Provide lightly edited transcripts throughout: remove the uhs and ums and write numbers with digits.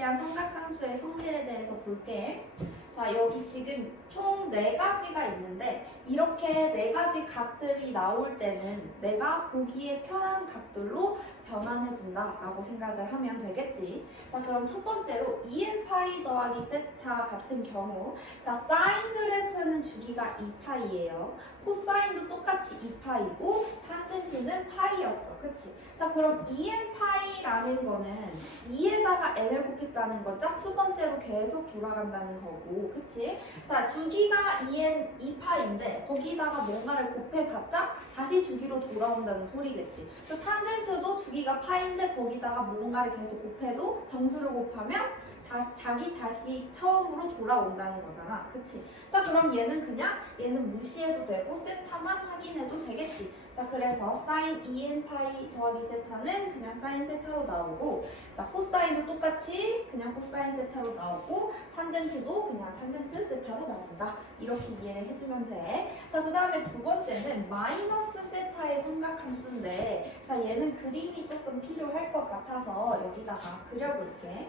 대한 삼각함수의 성질에 대해서 볼게. 자, 여기 지금 총 4가지가 있는데 이렇게 4가지 각들이 나올 때는 내가 보기에 편한 각들로 변환해준다 라고 생각을 하면 되겠지. 자, 그럼 첫 번째로 2n파이 더하기 세타 같은 경우, 자, 사인 그래프는 주기가 2파이예요. 코사인도 똑같이 2파이고 탄젠트는 파이였어. 그치? 자, 그럼 2n파이라는 거는 2에다가 n을 곱했다는 거 짝수 번째로 계속 돌아간다는 거고, 그치? 자, 주기가 2파인데 거기다가 뭔가를 곱해봤자 다시 주기로 돌아온다는 소리겠지. 또 탄젠트도 주기가 파인데 거기다가 뭔가를 계속 곱해도 정수를 곱하면 다시 자기 처음으로 돌아온다는 거잖아. 그치? 자, 그럼 얘는 무시해도 되고 세타만 확인해도 되겠지. 자, 그래서 사인 2n파이 더하기 세타는 그냥 사인 세타로 나오고, 자, 코사인도 똑같이 그냥 코사인 세타로 나오고, 탄젠트도 그냥 탄젠트 세타로 나온다. 이렇게 이해를 해주면 돼. 자, 그 다음에 두 번째는 마이너스 세타의 삼각함수인데, 자, 얘는 그림이 조금 필요할 것 같아서 여기다가 그려볼게.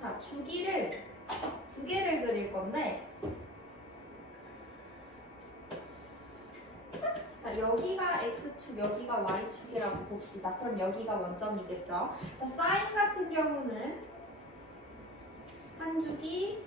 자, 주기를 2개를 그릴 건데, 자, 여기가 x축, 여기가 y축이라고 봅시다. 그럼 여기가 원점이겠죠. 자, 사인 같은 경우는 한 주기,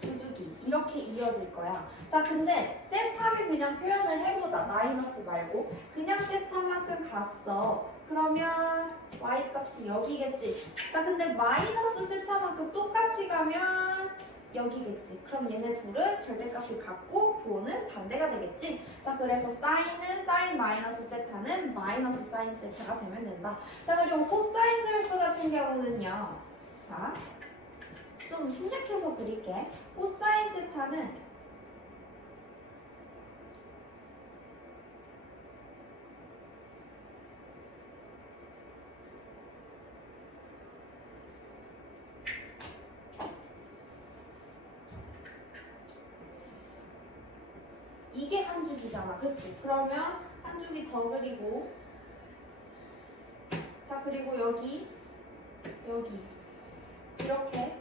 두 주기 이렇게 이어질 거야. 자, 근데 세타를 그냥 표현을 해보자. 마이너스 말고 그냥 세타만큼 갔어. 그러면 y 값이 여기겠지. 자, 근데 마이너스 세타만큼 똑같이 가면 여기겠지. 그럼 얘네 둘은 절대값이 같고 부호는 반대가 되겠지. 자, 그래서 사인은 사인 마이너스 세타는 마이너스 사인 세타가 되면 된다. 자, 그리고 코사인 그래프 같은 경우는요. 자, 좀 생략해서 그릴게. 코사인 세타는 이게 한 주기잖아. 그치? 그러면 한 주기 더 그리고, 자, 그리고 여기 이렇게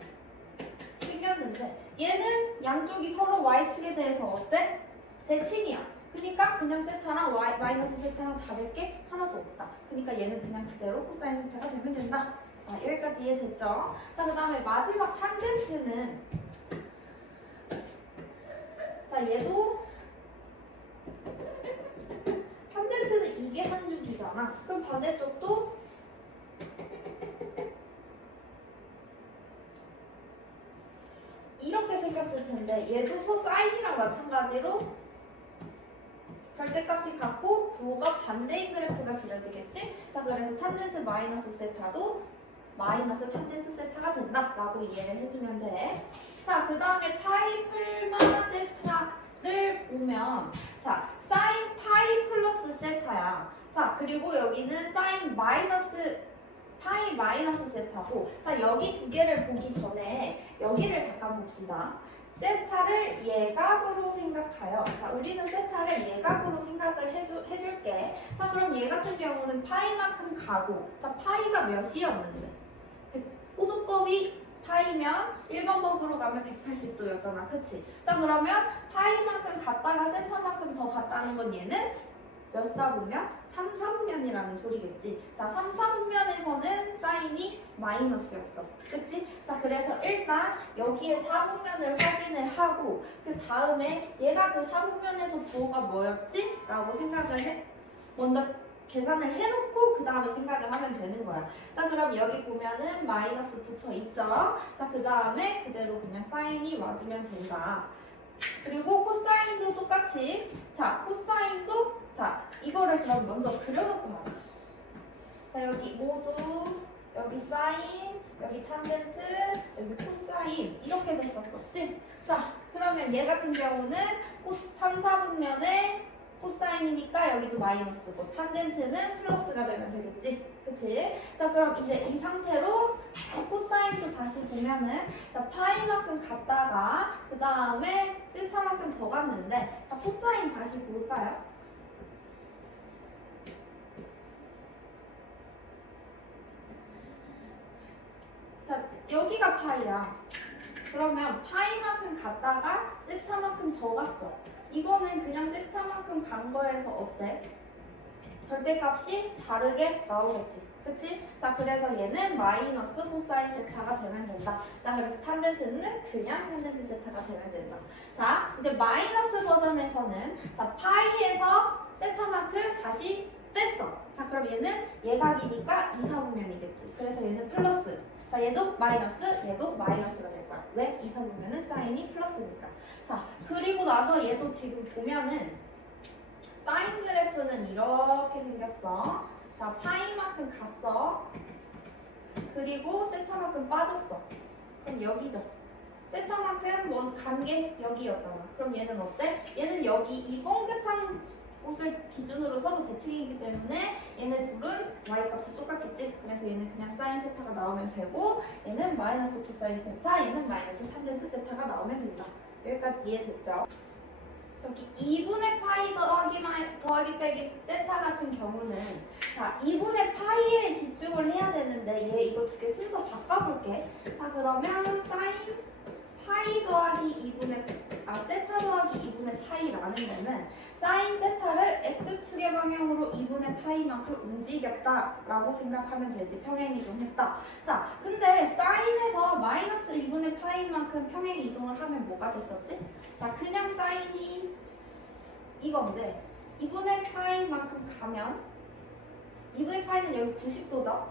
생겼는데 얘는 양쪽이 서로 y축에 대해서 어때? 대칭이야. 그러니까 그냥 세타랑 마이너스 세타랑 다를 게 하나도 없다. 그러니까 얘는 그냥 그대로 코사인 세타가 되면 된다. 자, 여기까지 이해됐죠? 자, 그 다음에 마지막 탄젠트는, 자, 얘도 탄젠트는 이게 한 줄기잖아. 그럼 반대쪽도 이렇게 생겼을 텐데 얘도 사인이랑 마찬가지로 절대값이 같고 부호가 반대인 그래프가 그려지겠지? 자, 그래서 탄젠트 마이너스 세타도 마이너스 탄젠트 세타가 된다라고 이해를 해주면 돼. 자, 그 다음에 파이 풀마 세타를 보면, 자, 사인 파이 플러스 세타야. 자, 그리고 여기는 사인 마이너스 파이 마이너스 세타고, 자, 여기 두 개를 보기 전에 여기를 잠깐 봅시다. 세타를 예각으로 생각하여, 자, 우리는 세타를 예각으로 생각을 해줄게. 자, 그럼 얘 같은 경우는 파이만큼 가고, 자, 파이가 몇이었는데? 호두법이 파이면 1번 법으로 가면 180도였잖아. 그치? 자, 그러면 파이만큼 갔다가 세타만큼 더 갔다는 건 얘는 몇 사분면? 3, 4분면이라는 소리겠지. 자, 3, 4분면에서는 사인이 마이너스였어. 그치? 자, 그래서 일단 여기에 4분면을 확인을 하고, 그 다음에 얘가 그 4분면에서 부호가 뭐였지? 라고 생각을 먼저 계산을 해놓고 그 다음에 생각을 하면 되는 거야. 자, 그럼 여기 보면은 마이너스 붙어 있죠? 자, 그 다음에 그대로 그냥 사인이 와주면 된다. 그리고 코사인도 똑같이, 자, 코사인도, 자, 이거를 그럼 먼저 그려놓고 하자. 자, 여기 모두, 여기 사인, 여기 탄젠트, 여기 코사인 이렇게 됐었었지? 자, 그러면 얘 같은 경우는 3, 4분면에 코사인이니까 여기도 마이너스고 탄젠트는 플러스가 되면 되겠지? 그치? 자, 그럼 이제 이 상태로 코사인도 다시 보면은, 자, 파이만큼 갔다가 그 다음에 세타만큼 더 갔는데, 자, 코사인 다시 볼까요? 여기가 파이야. 그러면 파이만큼 갔다가 세타만큼 더 갔어. 이거는 그냥 세타만큼 간 거에서 어때? 절대값이 다르게 나오겠지. 그치? 자, 그래서 얘는 마이너스 코사인 세타가 되면 된다. 자, 그래서 탄젠트는 그냥 탄젠트 세타가 되면 된다. 자, 이제 마이너스 버전에서는 자, 파이에서 세타만큼 다시 뺐어. 자, 그럼 얘는 예각이니까 2사분면이겠지. 그래서 얘는 플러스. 자, 얘도 마이너스, 얘도 마이너스가 될 거야. 왜? 2사분면은 사인이 플러스니까. 자, 그리고 나서 얘도 지금 보면은 사인 그래프는 이렇게 생겼어. 자, 파이만큼 갔어. 그리고 세타만큼 빠졌어. 그럼 여기죠. 세타만큼 간 게 여기였잖아. 그럼 얘는 어때? 얘는 여기 이 뻥긋한 곳을 기준으로 서로 대칭이기 때문에 얘네 둘은 y값이 똑같겠지? 그래서 얘는 그냥 사인 세타가 나오면 되고 얘는 마이너스 코사인 세타, 얘는 마이너스 탄젠트 세타가 나오면 된다. 여기까지 이해됐죠? 여기 2분의 파이 더하기 빼기 세타 같은 경우는 자 2분의 파이에 집중을 해야 되는데 얘 이거 두 개 순서 바꿔볼게. 자 그러면 사인 파이 더하기 2분의 세타 더하기 2분의 파이라는 데는 사인 세타를 x축의 방향으로 2분의 파이만큼 움직였다라고 생각하면 되지. 평행이동했다. 자 근데 사인에서 마이너스 2분의 파이만큼 평행이동을 하면 뭐가 됐었지? 자 그냥 사인이 이건데 2분의 파이만큼 가면 2분의 파이는 여기 90도죠?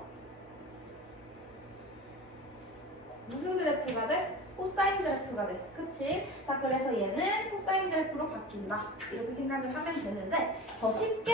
무슨 그래프가 돼? 코사인 그래프가 돼. 그치? 자 그래서 얘는 코사인 그래프로 바뀐다. 이렇게 생각을 하면 되는데 더 쉽게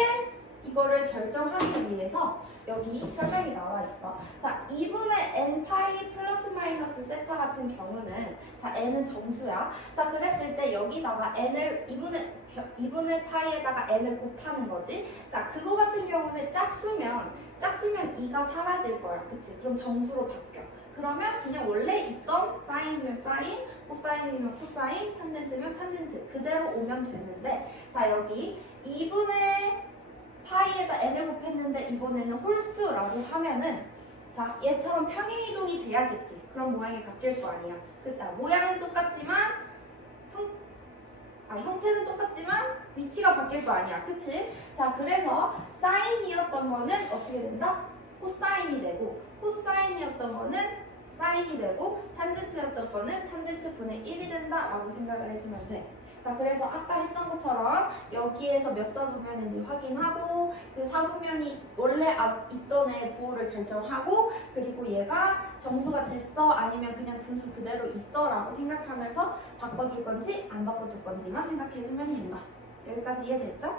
이거를 결정하기 위해서 여기 설명이 나와 있어. 자, 2분의 n 파이 플러스 마이너스 세타 같은 경우는 자, n은 정수야. 자, 그랬을 때 여기다가 n을 2분의 파이에다가 n을 곱하는 거지. 자, 그거 같은 경우는 짝수면 2가 사라질 거야. 그치? 그럼 정수로 바뀌어. 그러면 그냥 원래 있던 사인이면 사인, 코사인이면 코사인, 탄젠트면 탄젠트 그대로 오면 되는데 자, 여기 2분의 파이에다 n을 곱했는데 이번에는 홀수라고 하면은 자 얘처럼 평행이동이 돼야겠지. 그럼 모양이 바뀔 거 아니야. 모양은 똑같지만 형태는 똑같지만 위치가 바뀔 거 아니야. 그치? 자 그래서 사인이었던 거는 어떻게 된다? 코사인이 되고 코사인이었던 거는 사인이 되고 탄젠트였던 거는 탄젠트 분의 1이 된다라고 생각을 해주면 돼. 자 그래서 아까 했던 것처럼 여기에서 몇 사분면인지 확인하고 그 사분면이 원래 있던 애 부호를 결정하고 그리고 얘가 정수가 됐어 아니면 그냥 분수 그대로 있어 라고 생각하면서 바꿔줄 건지 안 바꿔줄 건지만 생각해주면 된다. 여기까지 이해됐죠?